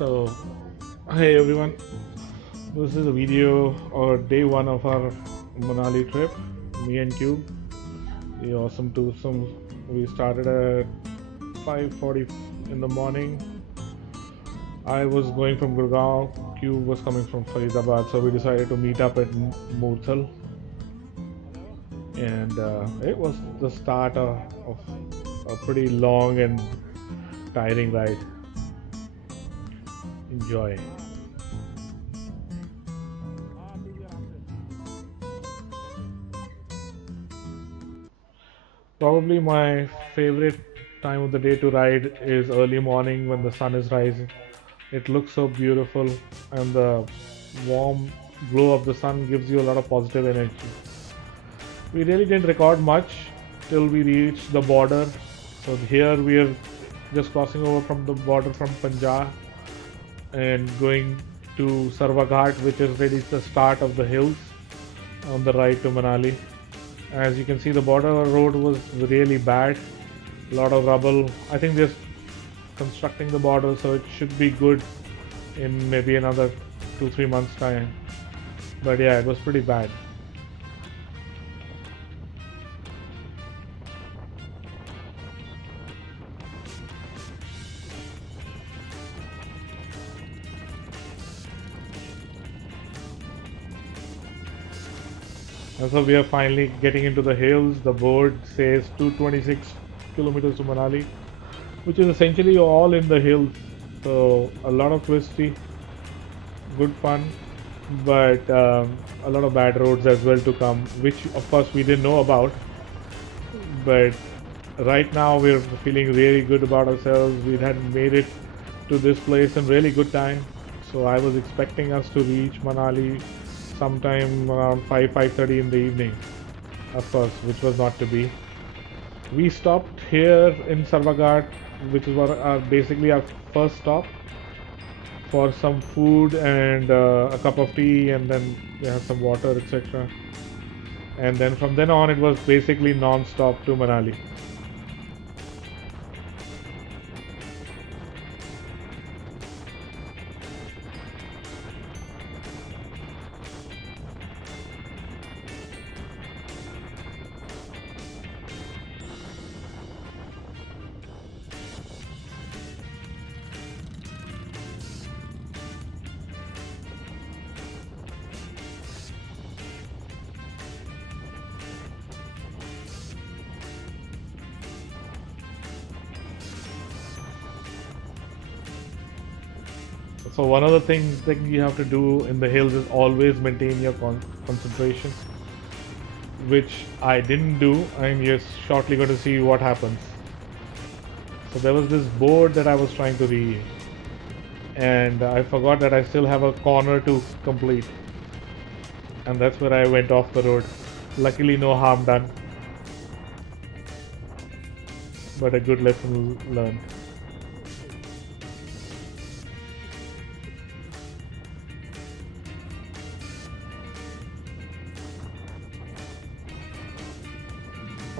So, hey everyone, this is a video or day one of our Manali trip. Me and Cube, the awesome twosome. We started at 5:40 in the morning. I was going from Gurgaon. Cube was coming from Faridabad, so we decided to meet up at Murthal, and it was the start of a pretty long and tiring ride. Enjoy. Probably my favorite time of the day to ride is early morning when the sun is rising. It looks so beautiful, and the warm glow of the sun gives you a lot of positive energy. We really didn't record much till we reached the border. So here we are just crossing over from the border from Punjab and going to Sarvaghat, which is really the start of the hills on the ride to Manali. As you can see, the border road was really bad. A lot of rubble. I think they're constructing the border, so it should be good in maybe another 2-3 months time. But yeah, it was pretty bad. And so we are finally getting into the hills. The board says 226 kilometers to Manali, which is essentially all in the hills. So a lot of twisty, good fun, but a lot of bad roads as well to come, which of course we didn't know about. But right now we're feeling really good about ourselves. We had made it to this place in really good time. So I was expecting us to reach Manali sometime around 5:30 in the evening, of course, which was not to be. We stopped here in Sarvaghat, which is basically our first stop for some food and a cup of tea, and then we had some water, etc. And then from then on, it was basically non-stop to Manali. So one of the things that you have to do in the hills is always maintain your concentration, which I didn't do, and you're shortly going to see what happens. So there was this board that I was trying to read, and I forgot that I still have a corner to complete, and that's where I went off the road. Luckily, no harm done, but a good lesson learned.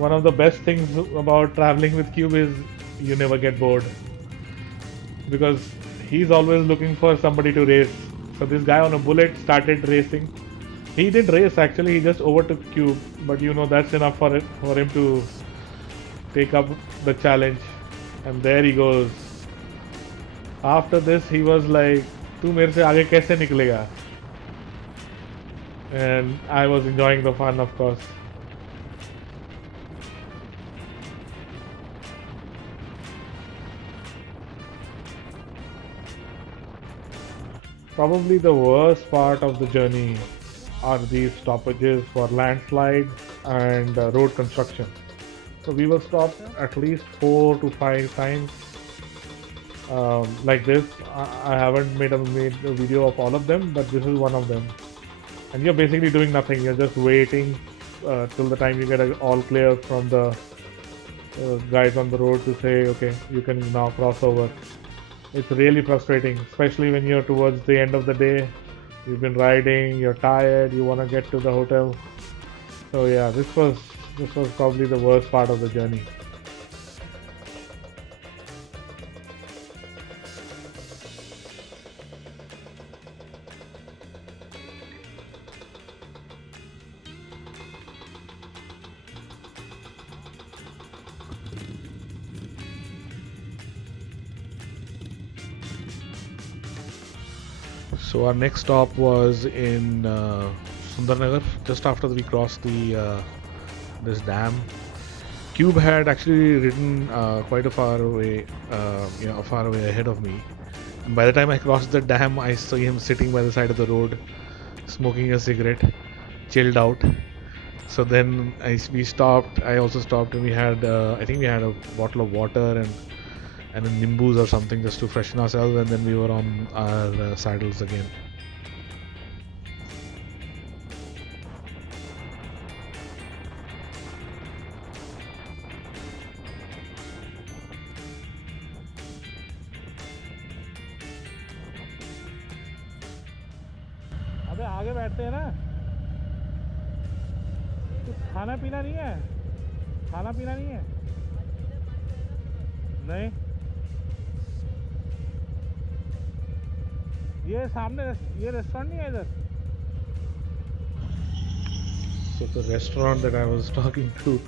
One of the best things about traveling with Cube is you never get bored because he's always looking for somebody to race. So this guy on a bullet started racing. He didn't race actually, he just overtook Cube, but that's enough for him to take up the challenge. And there he goes. After this, he was like, "तू मेरे से आगे कैसे निकलेगा?" And I was enjoying the fun, of course. Probably the worst part of the journey are these stoppages for landslides and road construction. So we were stopped at least 4 to 5 times like this. I haven't made a video of all of them, but this is one of them. And you're basically doing nothing. You're just waiting till the time you get all clear from the guys on the road to say, okay, you can now cross over. It's really frustrating, especially when you're towards the end of the day. You've been riding, you're tired, you want to get to the hotel. So yeah, this was probably the worst part of the journey. So our next stop was in Sundarnagar, just after we crossed the this dam. Cube had actually ridden quite a far away, far away ahead of me. And by the time I crossed the dam, I saw him sitting by the side of the road, smoking a cigarette, chilled out. So then we stopped. I also stopped, and we had, I think we had a bottle of water and a nimbus or something just to freshen ourselves, and then we were on our saddles again. अबे आगे बैठते हैं ना, कुछ खाना पीना नहीं है, खाना पीना नहीं है, नहीं ये सामने ये रेस्टोरेंट नहीं है इधर. So the restaurant that I was talking to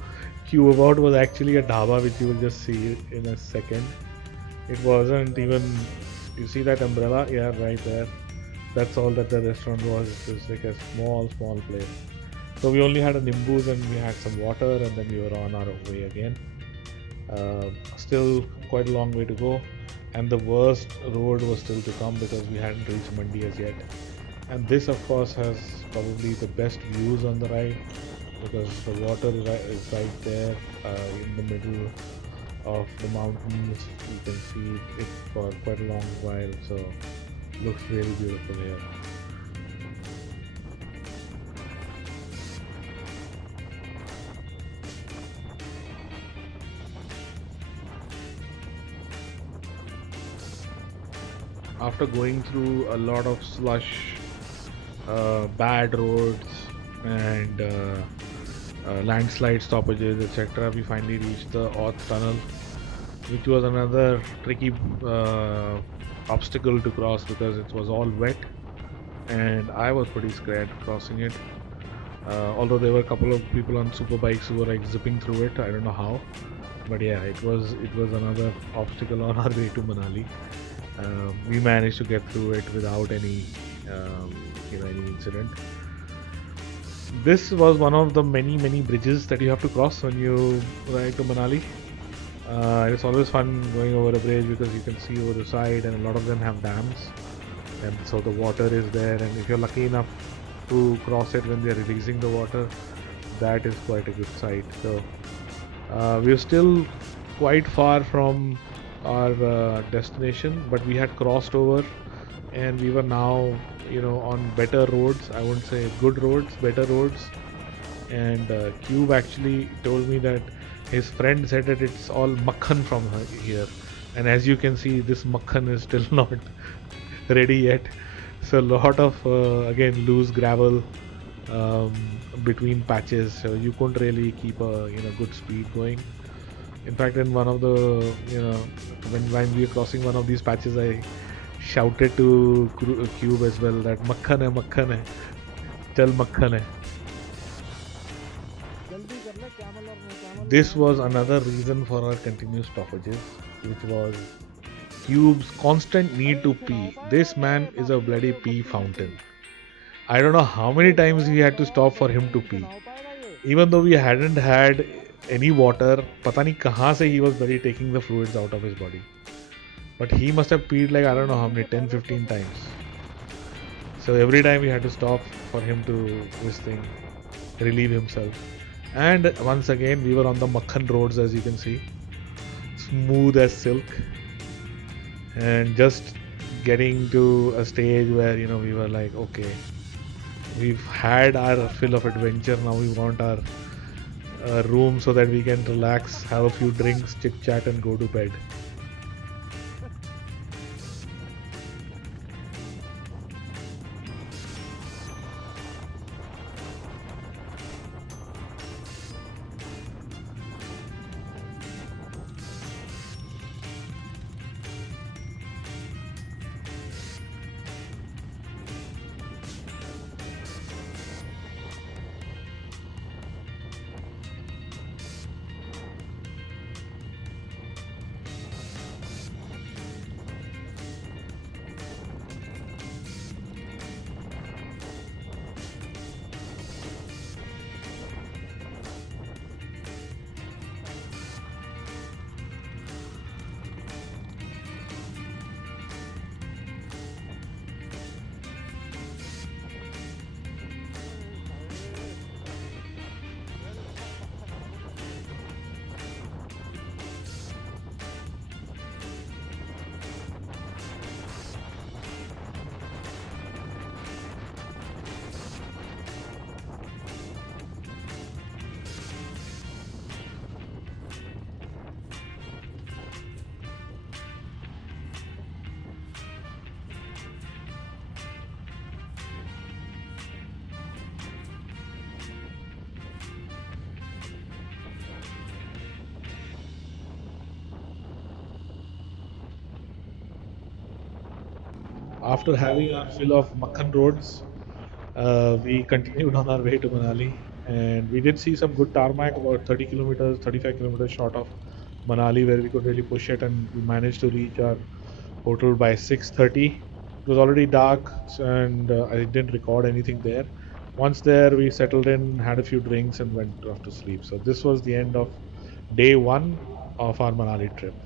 you about was actually a dhaba, which you will just see in a second. It wasn't even, you see that umbrella? Yeah, right there. That's all that the restaurant was. It was like a small place. So we only had a nimbus and we had some water, and then we were on our way again. Still quite a long way to go, and the worst road was still to come because we hadn't reached Mandi as yet. And this, of course, has probably the best views on the ride because the water is right there in the middle of the mountains. You can see it for quite a long while, so it looks really beautiful here. After going through a lot of slush, bad roads, and landslide stoppages, etc., we finally reached the Auth tunnel, which was another tricky obstacle to cross because it was all wet, and I was pretty scared crossing it. Although there were a couple of people on super bikes who were like zipping through it, I don't know how, but yeah, it was another obstacle on our way to Manali. We managed to get through it without any any incident. This was one of the many bridges that you have to cross when you ride to Manali. It's always fun going over a bridge because you can see over the side, and a lot of them have dams, and so the water is there. And if you're lucky enough to cross it when they're releasing the water, that is quite a good sight. So we're still quite far from our destination, but we had crossed over, and we were now on better roads. I wouldn't say good roads, better roads. And Cube actually told me that his friend said that it's all makhan from here, and as you can see, this makhan is still not ready yet. So a lot of again loose gravel um, between patches, so you couldn't really keep a good speed going. In fact, in one of the when we were crossing one of these patches, I shouted to Cube as well that makhan hai, chal makhan hai. This was another reason for our continuous stoppages, which was Cube's constant need to pee. This man is a bloody pee fountain. I don't know how many times we had to stop for him to pee. Even though we hadn't had any water, pata nahi kahan se he was bloody taking the fluids out of his body. But he must have peed like I don't know how many, 10, 15 times. So every time we had to stop for him to relieve himself. And once again, we were on the Makhan roads, as you can see, smooth as silk, and just getting to a stage where we were like, okay, we've had our fill of adventure. Now we want our room so that we can relax, have a few drinks, chit chat, and go to bed. After having our fill of Makhan roads, we continued on our way to Manali, and we did see some good tarmac about 30 kilometers, 35 kilometers short of Manali, where we could really push it, and we managed to reach our hotel by 6:30. It was already dark, and I didn't record anything there. Once there, we settled in, had a few drinks, and went off to sleep. So this was the end of day one of our Manali trip.